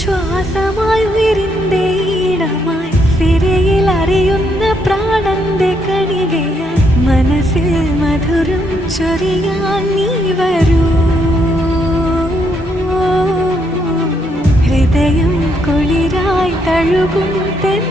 ശ്വാസമായി ഉയരിന്റെ ഈണമായി സിരയിൽ അറിയുന്ന പ്രാണന്റെ കണികയായി മനസ്സിൽ മധുരം ചൊരിയാൻ നീ വരൂ. ഹൃദയം കുളിരായി തഴുകും തെൻ